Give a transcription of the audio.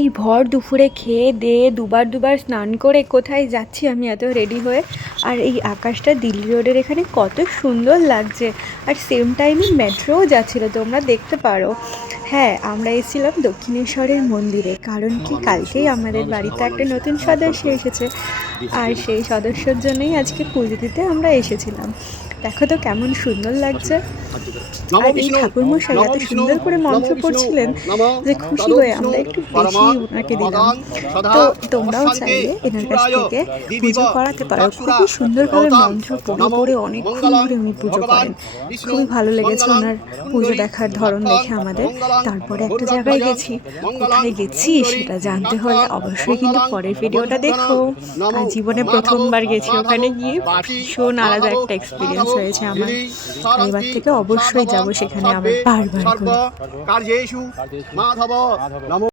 এই ভর দুপুরে খেয়ে দেয়ে দুবার স্নান করে কোথায় যাচ্ছি আমি এত রেডি হয়ে। আর এই আকাশটা দিল্লি রোডের এখানে কত সুন্দর লাগছে। আর সেম টাইমে মেট্রোও যাচ্ছিলো, তোমরা দেখতে পারো। হ্যাঁ, আমরা এসেছিলাম দক্ষিণেশ্বরের মন্দিরে, কারণ কি কালকেই আমাদের বাড়িতে একটা নতুন সদস্য এসেছে। আর সেই সদস্যর জন্যই আজকে পুজো দিতে আমরা এসেছিলাম। দেখো তো কেমন সুন্দর লাগছে। আর এই ঠাকুরমশাই এত সুন্দর করে মন্ত্র পড়ছিলেন যে খুশি হয়ে আমরা একটু বেশি ওনাকে দিলাম। তো তোমরাও চাইলে এনার কাছ থেকে পুজো করাতে পারো। খুবই সুন্দরভাবে মন্ত্র পড়ে পড়ে অনেকক্ষণ ধরে উনি পুজো করেন। খুবই ভালো লেগেছে ওনার পুজো দেখার ধরন দেখে আমাদের। তারপরে একটা জায়গায় গেছি, কোথায় গেছি সেটা জানতে হলে অবশ্যই কিন্তু পরের ভিডিওটা দেখো। আর জীবনে প্রথমবার গেছি, ওখানে গিয়ে ভীষণ আলাদা একটা এক্সপিরিয়েন্স হয়েছে আমার। এবার থেকে অবশ্যই যাব সেখানে আবার বারবার করে।